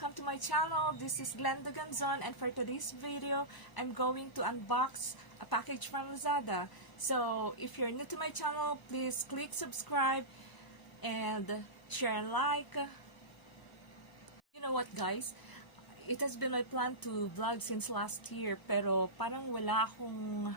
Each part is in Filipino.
welcome to my channel. This is Glenda Ganzon, and for today's video, I'm going to unbox a package from Lazada. So, if you're new to my channel, please click subscribe and share and like. You know what, guys? It has been my plan to vlog since last year, pero parang wala akong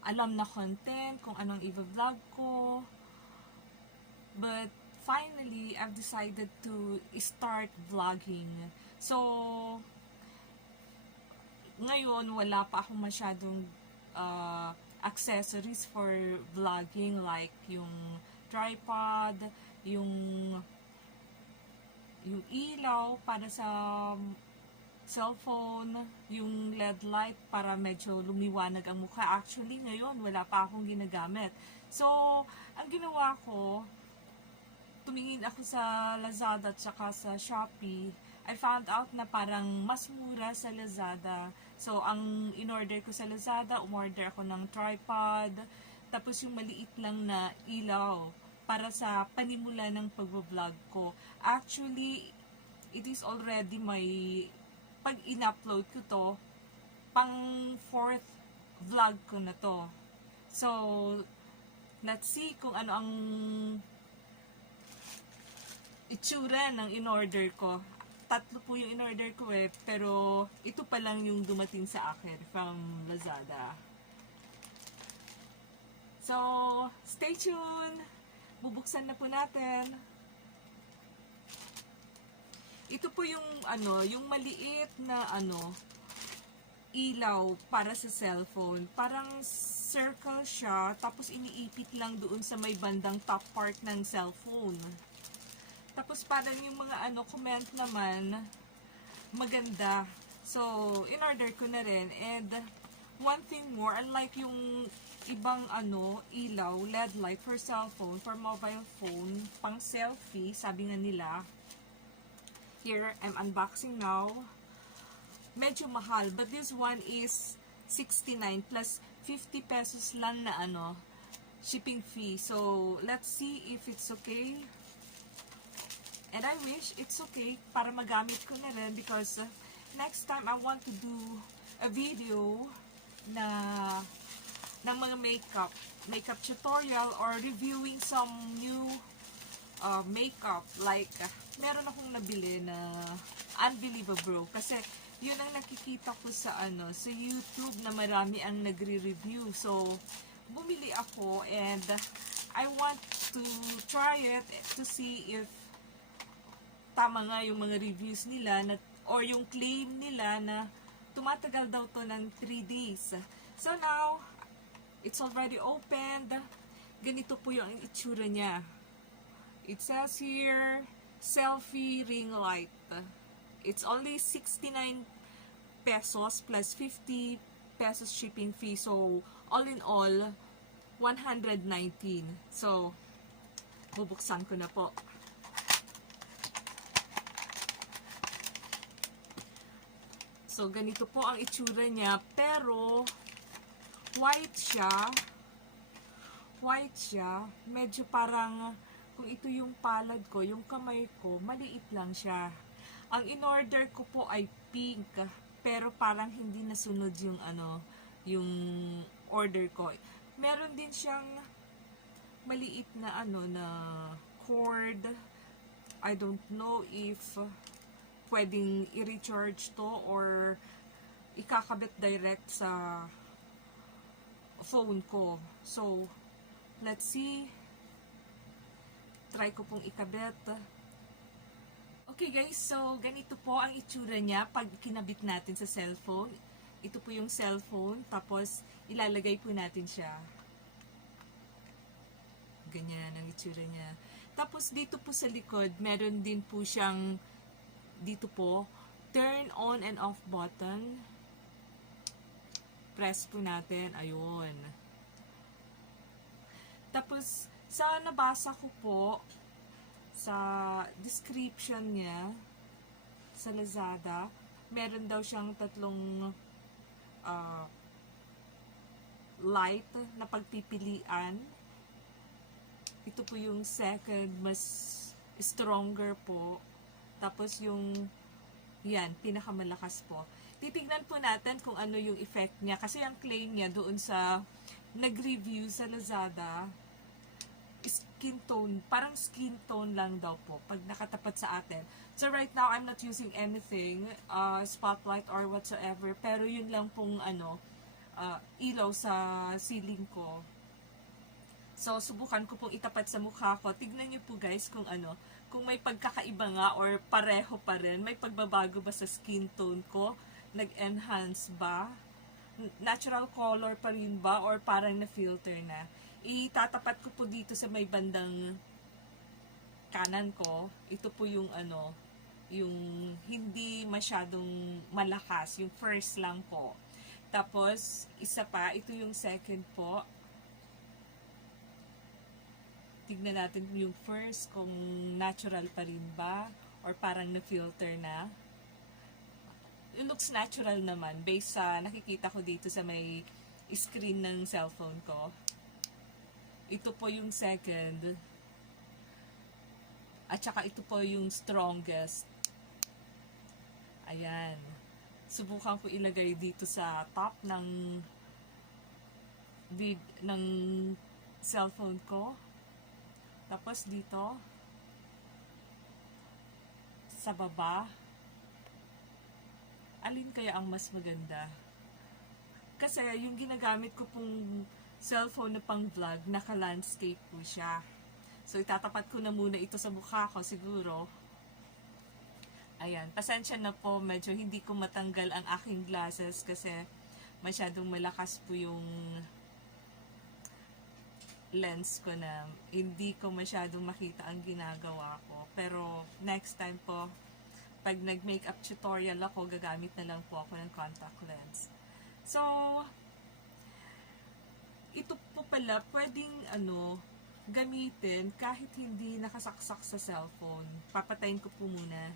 alam na content kung anong i-vlog ko. But finally, I've decided to start vlogging. So, ngayon wala pa akong masyadong accessories for vlogging, like yung tripod, yung ilaw para sa cellphone, yung LED light para medyo lumiwanag ang mukha. Actually, ngayon wala pa akong ginagamit. So, ang ginawa ko, tumingin ako sa Lazada at saka sa Shopee. I found out na parang mas mura sa Lazada. So, ang in-order ko sa Lazada, umorder ako ng tripod, tapos yung maliit lang na ilaw para sa panimula ng pag-vlog ko. Actually, it is already pag in-upload ko to, pang 4th vlog ko na to. So, let's see kung ano ang itsura ng in-order ko. Tatlo po yung in-order ko pero ito pa lang yung dumating sa akin from Lazada. So, stay tuned! Bubuksan na po natin. Ito po yung yung maliit na ilaw para sa cellphone. Parang circle siya, tapos iniipit lang doon sa may bandang top part ng cellphone. Tapos parang yung mga comment naman maganda. So, in-order ko na rin. And one thing more, unlike yung ibang ilaw, LED light for cellphone, for mobile phone, pang selfie, sabi nga nila. Here, I'm unboxing now. Medyo mahal, but this one is 69 plus 50 pesos lang na shipping fee. So, let's see if it's okay. And I wish it's okay para magamit ko na rin, because next time I want to do a video ng mga makeup tutorial or reviewing some new makeup. Like, meron akong nabili na Unbelievable, kasi yun ang nakikita ko sa sa YouTube na marami ang nagre-review. So, bumili ako and I want to try it to see if tama nga yung mga reviews nila or yung claim nila na tumatagal daw to ng 3 days. So now, it's already opened. Ganito po yung itsura niya. It says here, Selfie ring light. It's only 69 pesos plus 50 pesos shipping fee. So, all in all, 119. So, bubuksan ko na po. So, ganito po ang itsura niya. Pero, white siya. White siya. Medyo parang, kung ito yung palad ko, yung kamay ko, maliit lang siya. Ang in-order ko po ay pink. Pero parang hindi nasunod yung yung order ko. Meron din siyang maliit na na cord. I don't know if pwedeng i-recharge to or ikakabit direct sa phone ko. So, let's see. Try ko pong ikabit. Okay guys, so ganito po ang itsura niya pag kinabit natin sa cellphone. Ito po yung cellphone, tapos ilalagay po natin siya. Ganyan ang itsura niya. Tapos dito po sa likod, meron din po siyang dito po, turn on and off button. Press po natin, ayun. Tapos, sa nabasa ko po, sa description niya, sa Lazada, meron daw siyang tatlong light na pagpipilian. Ito po yung second, mas stronger po. Tapos yung, yan, pinakamalakas po. Titignan po natin kung ano yung effect niya. Kasi ang claim niya doon sa nag-review sa Lazada, skin tone, parang skin tone lang daw po pag nakatapat sa atin. So right now, I'm not using anything, spotlight or whatsoever, pero yun lang pong ilaw sa ceiling ko. So subukan ko pong itapat sa mukha ko. Tignan niyo po guys kung may pagkakaiba nga or pareho pa rin, may pagbabago ba sa skin tone ko, nag-enhance ba, natural color pa rin ba, or parang na-filter na. Itatapat ko po dito sa may bandang kanan ko. Ito po yung yung hindi masyadong malakas, yung first lang po. Tapos, isa pa, ito yung second po. Tignan natin yung first, kung natural pa rin ba, or parang na-filter na. It looks natural naman, based sa nakikita ko dito sa may screen ng cellphone ko. Ito po yung second. At saka ito po yung strongest. Ayan. Subukan ko ilagay dito sa top ng cellphone ko. Tapos dito sa baba. Alin kaya ang mas maganda? Kasi yung ginagamit ko pong cellphone na pang vlog, naka-landscape po siya. So, itatapat ko na muna ito sa mukha ko siguro. Ayan, pasensya na po, medyo hindi ko matanggal ang aking glasses kasi masyadong malakas po yung lens ko na hindi ko masyadong makita ang ginagawa ko. Pero, next time po, pag nag-makeup tutorial ako, gagamit na lang po ako ng contact lens. So, ito po pala, pwedeng gamitin kahit hindi nakasaksak sa cellphone. Papatayin ko po muna.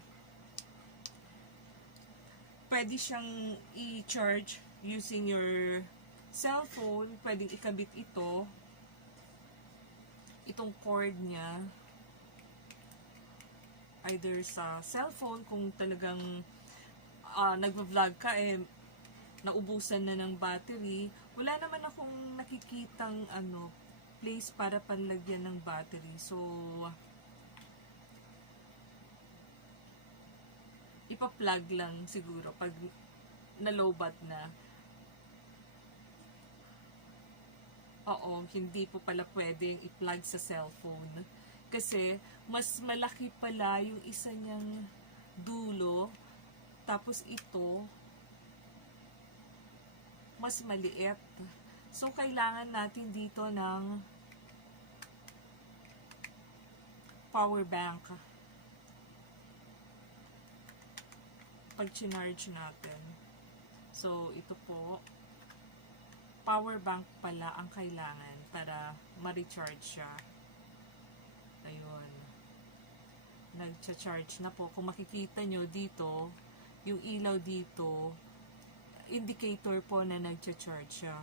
Pwede siyang i-charge using your cellphone. Pwedeng ikabit ito. Itong cord niya. Either sa cellphone, kung talagang nagva-vlog ka, naubusan na ng battery. Wala naman akong nakikitang place para panlagyan ng battery. So, ipa-plug lang siguro pag na-lowbat na. Oo, hindi po pala pwedeng i-plug sa cellphone. Kasi, mas malaki pala yung isa niyang dulo. Tapos ito, mas maliit. So, kailangan natin dito ng power bank. Pag chinarge natin. So, ito po, power bank pala ang kailangan para ma-recharge siya. Ayun. Nag-charge na po. Kung makikita nyo dito, yung ilaw dito, indicator po na nag-charge siya.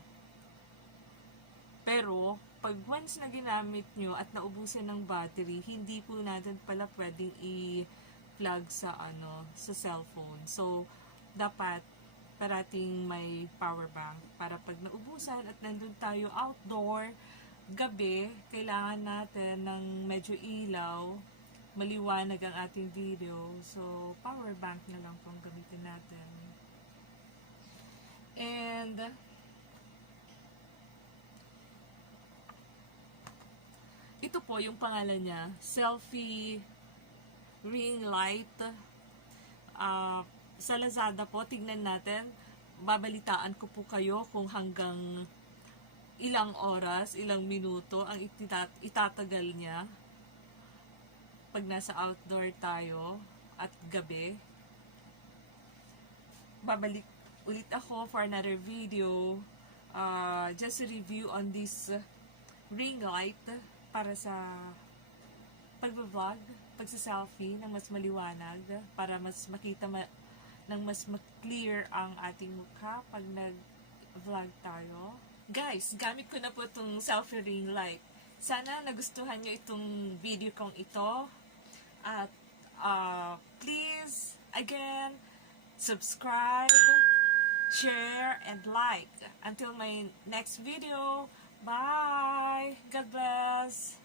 Pero, pag once na ginamit nyo at naubusan ng battery, hindi po natin pala pwedeng i-plug sa sa cellphone. So, dapat parating may power bank para pag naubusan at nandun tayo outdoor, gabi, kailangan natin ng medyo ilaw, maliwanag ang ating video. So, power bank na lang pong gamitin natin. And, ito po yung pangalan niya, Selfie ring light. Sa Lazada po, tignan natin, babalitaan ko po kayo kung hanggang ilang oras, ilang minuto ang itatagal niya pag nasa outdoor tayo at gabi. Babalik ulit ako for another video, just a review on this ring light para sa pag-vlog, pagsa-selfie ng mas maliwanag, para mas makita ng mas clear ang ating mukha pag nag-vlog tayo. Guys, gamit ko na po itong selfie ring light. Sana nagustuhan nyo itong video kong ito. At please again, subscribe, share, and like. Until my next video, bye! God bless!